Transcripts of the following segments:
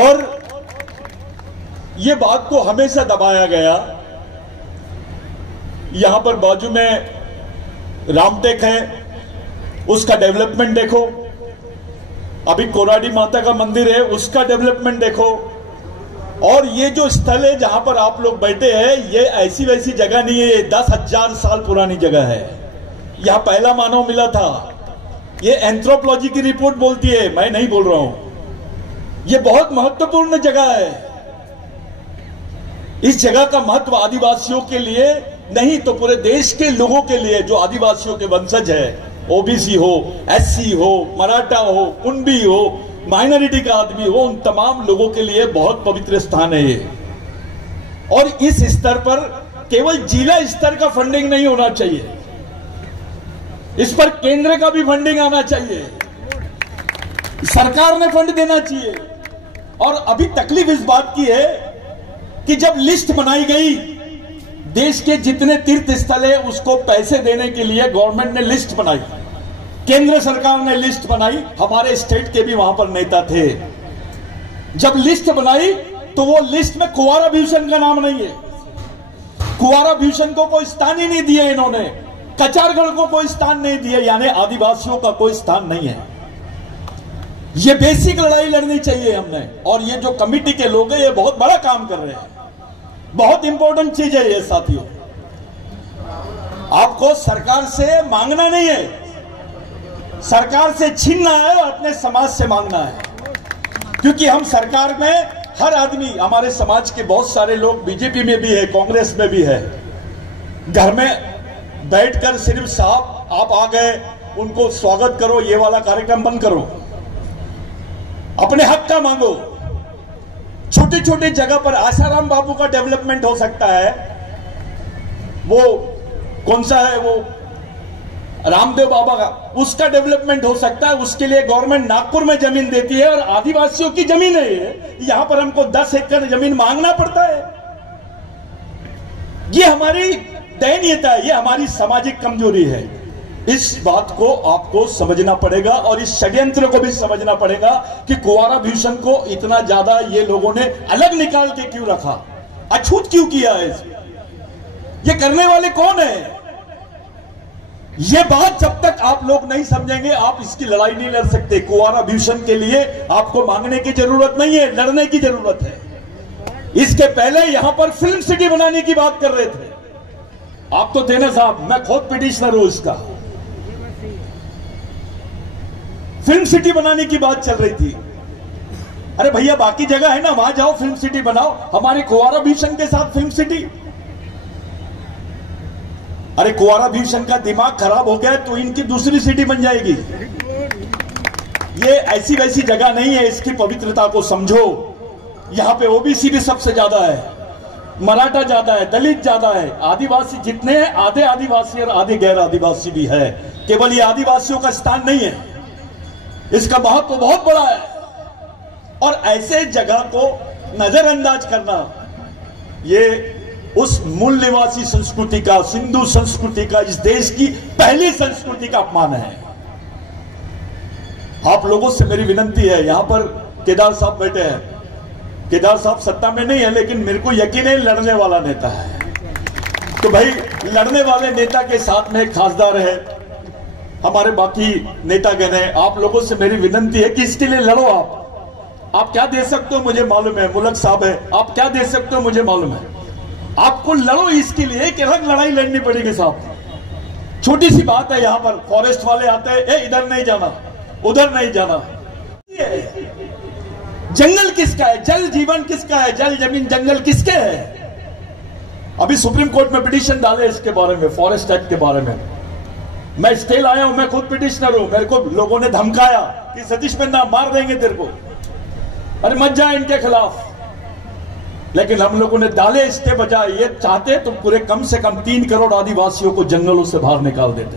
और ये बात को हमेशा दबाया गया। यहां पर बाजू में रामटेक है, उसका डेवलपमेंट देखो। अभी कोराडी माता का मंदिर है, उसका डेवलपमेंट देखो। और ये जो स्थल है जहां पर आप लोग बैठे हैं, ये ऐसी वैसी जगह नहीं है, ये 10,000 साल पुरानी जगह है। यहां पहला मानव मिला था, ये एंथ्रोपोलॉजी की रिपोर्ट बोलती है, मैं नहीं बोल रहा हूं। ये बहुत महत्वपूर्ण जगह है। इस जगह का महत्व आदिवासियों के लिए नहीं तो पूरे देश के लोगों के लिए, जो आदिवासियों के वंशज है, ओबीसी हो, एससी हो, मराठा हो, कुणबी हो, माइनॉरिटी का आदमी हो, उन तमाम लोगों के लिए बहुत पवित्र स्थान है ये। और इस स्तर पर केवल जिला स्तर का फंडिंग नहीं होना चाहिए, इस पर केंद्र का भी फंडिंग आना चाहिए, सरकार ने फंड देना चाहिए। और अभी तकलीफ इस बात की है कि जब लिस्ट बनाई गई, देश के जितने तीर्थ स्थल है उसको पैसे देने के लिए गवर्नमेंट ने लिस्ट बनाई, केंद्र सरकार ने लिस्ट बनाई, हमारे स्टेट के भी वहां पर नेता थे। जब लिस्ट बनाई तो वो लिस्ट में कुंवारा भीषण का नाम नहीं है। कुंवारा भीषण को कोई स्थान ही नहीं दिया इन्होंने, कचारगढ़ को कोई स्थान नहीं दिया, यानी आदिवासियों का कोई स्थान नहीं है। ये बेसिक लड़ाई लड़नी चाहिए हमने। और ये जो कमिटी के लोग हैं, ये बहुत बड़ा काम कर रहे हैं, बहुत इंपॉर्टेंट चीज है ये साथियों। आपको सरकार से मांगना नहीं है, सरकार से छीनना है और अपने समाज से मांगना है। क्योंकि हम सरकार में हर आदमी, हमारे समाज के बहुत सारे लोग बीजेपी में भी है, कांग्रेस में भी है, घर में बैठकर सिर्फ साहब आप आ गए, उनको स्वागत करो, ये वाला कार्यक्रम बंद करो, अपने हक का मांगो। छोटी छोटी जगह पर आसाराम बाबू का डेवलपमेंट हो सकता है, वो कौन सा है, वो रामदेव बाबा का, उसका डेवलपमेंट हो सकता है। उसके लिए गवर्नमेंट नागपुर में जमीन देती है और आदिवासियों की जमीन है ये, यहां पर हमको 10 एकड़ जमीन मांगना पड़ता है। ये हमारी दयनीयता है, ये हमारी सामाजिक कमजोरी है। इस बात को आपको समझना पड़ेगा और इस षड्यंत्र को भी समझना पड़ेगा कि कुंवारा भीषण को इतना ज्यादा ये लोगों ने अलग निकाल के क्यों रखा, अछूत क्यों किया है, ये करने वाले कौन है। ये बात जब तक आप लोग नहीं समझेंगे, आप इसकी लड़ाई नहीं लड़ सकते। कुंवारा भीषण के लिए आपको मांगने की जरूरत नहीं है, लड़ने की जरूरत है। इसके पहले यहां पर फिल्म सिटी बनाने की बात कर रहे थे आप तो थे ना साहब, मैं खुद पिटिशनर हूं इसका। फिल्म सिटी बनाने की बात चल रही थी। अरे भैया बाकी जगह है ना, वहां जाओ, फिल्म सिटी बनाओ। हमारे कुंवारा भीषण के साथ फिल्म सिटी, अरे कुंवारा भीषण का दिमाग खराब हो गया तो इनकी दूसरी सिटी बन जाएगी। ये ऐसी वैसी जगह नहीं है, इसकी पवित्रता को समझो। यहां पे ओबीसी भी सबसे ज्यादा है, मराठा ज्यादा है, दलित ज्यादा है, आदिवासी जितने हैं, आधे आदिवासी और आधे गैर आदिवासी भी है। केवल ये आदिवासियों का स्थान नहीं है, इसका महत्व बहुत बड़ा है। और ऐसे जगह को नजरअंदाज करना, ये उस मूल निवासी संस्कृति का, सिंधु संस्कृति का, इस देश की पहली संस्कृति का अपमान है। आप लोगों से मेरी विनती है, यहां पर केदार साहब बैठे हैं, केदार साहब सत्ता में नहीं है, लेकिन मेरे को यकीन है लड़ने वाला नेता है। तो भाई लड़ने वाले नेता के साथ में खासदार है, हमारे बाकी नेतागण हैं। आप लोगों से मेरी विनती है कि इसके लिए लड़ो। आप क्या दे सकते हो मुझे मालूम है, मुलक साहब है, आप क्या दे सकते हो मुझे मालूम है। आपको लड़ो इसके लिए कि अलग लड़ाई लड़नी पड़ेगी साहब। छोटी सी बात है, यहां पर फॉरेस्ट वाले आते हैं, इधर नहीं जाना, उधर नहीं जाना। जंगल किसका है, जल जीवन किसका है, जल जमीन जंगल किसके है। अभी सुप्रीम कोर्ट में पिटीशन डाले इसके बारे में, फॉरेस्ट एक्ट के बारे में। मैं स्टे लाया हूं, मैं खुद पिटीशनर हूं। मेरे को लोगों ने धमकाया कि सतीश पन्ना मार देंगे तेरे को, अरे मत जा इनके खिलाफ। लेकिन हम लोगों ने डाले इसके बजाय, ये चाहते तो पूरे कम से कम 3 करोड़ आदिवासियों को जंगलों से बाहर निकाल देते।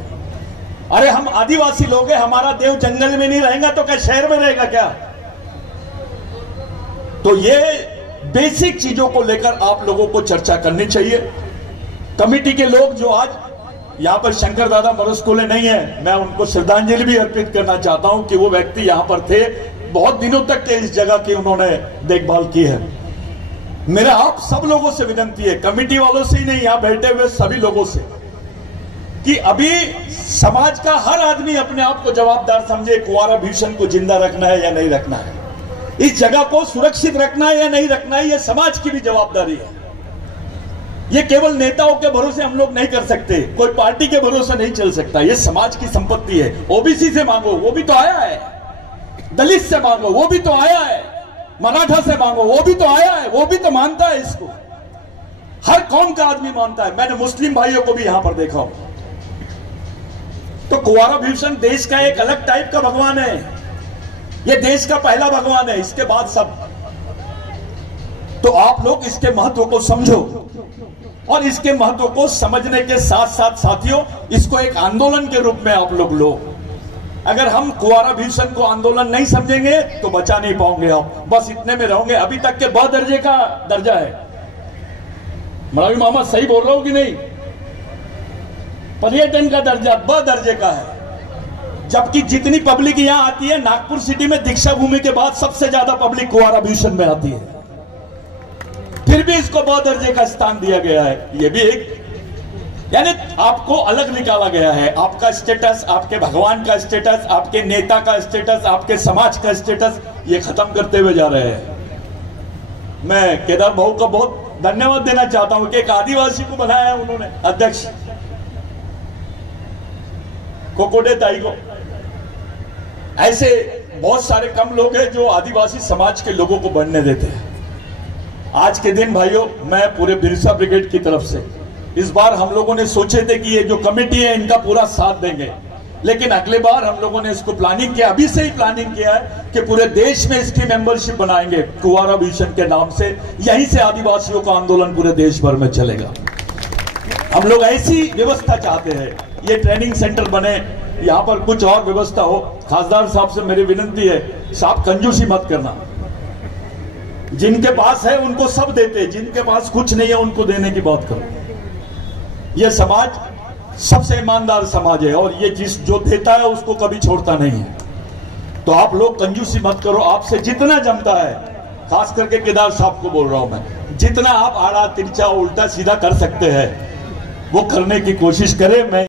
अरे हम आदिवासी लोग हैं, हमारा देव जंगल में नहीं रहेगा तो क्या शहर में रहेगा क्या। तो ये बेसिक चीजों को लेकर आप लोगों को चर्चा करनी चाहिए। कमेटी के लोग जो आज यहां पर शंकर दादा मरुस्कोले नहीं है, मैं उनको श्रद्धांजलि भी अर्पित करना चाहता हूं कि वो व्यक्ति यहां पर थे, बहुत दिनों तक के इस जगह की उन्होंने देखभाल की है। मेरा आप सब लोगों से विनती है, कमेटी वालों से ही नहीं, यहां बैठे हुए सभी लोगों से, कि अभी समाज का हर आदमी अपने आप को जवाबदार समझे। कुंवारा भीषण को जिंदा रखना है या नहीं रखना है, इस जगह को सुरक्षित रखना है या नहीं रखना है, यह समाज की भी जवाबदारी है। ये केवल नेताओं के भरोसे हम लोग नहीं कर सकते, कोई पार्टी के भरोसे नहीं चल सकता। ये समाज की संपत्ति है। ओबीसी से मांगो, वो भी तो आया है। दलित से मांगो, वो भी तो आया है। मराठा से मांगो, वो भी तो आया है, वो भी तो मानता है इसको। हर कौम का आदमी मानता है। मैंने मुस्लिम भाइयों को भी यहां पर देखा हो। तो कुंवारा भीषण देश का एक अलग टाइप का भगवान है। यह देश का पहला भगवान है, इसके बाद सब। तो आप लोग इसके महत्व को समझो, और इसके महत्व को समझने के साथ साथ साथियों, इसको एक आंदोलन के रूप में आप लोग लो। अगर हम कुंवारा भीषण को आंदोलन नहीं समझेंगे तो बचा नहीं पाओगे आप, बस इतने में रहोगे। अभी तक के ब दर्जे का दर्जा है। मरावी मोहम्मद सही बोल रहा हूं कि नहीं? पर्यटन का दर्जा ब दर्जे का है। जबकि जितनी पब्लिक यहां आती है, नागपुर सिटी में दीक्षा भूमि के बाद सबसे ज्यादा पब्लिक कुंवारा भीषण में आती है, फिर भी इसको ब दर्जे का स्थान दिया गया है। यह भी एक, यानी आपको अलग निकाला गया है। आपका स्टेटस, आपके भगवान का स्टेटस, आपके नेता का स्टेटस, आपके समाज का स्टेटस, ये खत्म करते हुए जा रहे हैं। मैं केदार भाऊ का बहुत धन्यवाद देना चाहता हूं कि एक आदिवासी को बनाया है उन्होंने अध्यक्ष, कोकोडे ताई को। ऐसे बहुत सारे कम लोग हैं जो आदिवासी समाज के लोगों को बढ़ने देते हैं। आज के दिन भाइयों, मैं पूरे बिरसा ब्रिगेड की तरफ से, इस बार हम लोगों ने सोचे थे कि ये जो कमेटी है इनका पूरा साथ देंगे, लेकिन अगले बार हम लोगों ने इसको प्लानिंग किया, अभी से ही प्लानिंग किया है कि पूरे देश में इसकी मेंबरशिप बनाएंगे कुंवारा भीषण के नाम से। यहीं से आदिवासियों का आंदोलन पूरे देश भर में चलेगा। हम लोग ऐसी व्यवस्था चाहते हैं, ये ट्रेनिंग सेंटर बने, यहां पर कुछ और व्यवस्था हो। खासदार साहब से मेरी विनती है, साहब कंजूसी मत करना। जिनके पास है उनको सब देते, जिनके पास कुछ नहीं है उनको देने की बात करो। यह समाज सबसे ईमानदार समाज है, और ये जो देता है उसको कभी छोड़ता नहीं है। तो आप लोग कंजूसी मत करो। आपसे जितना जमता है, खास करके केदार साहब को बोल रहा हूं मैं, जितना आप आड़ा तिरछा उल्टा सीधा कर सकते हैं वो करने की कोशिश करें। मैं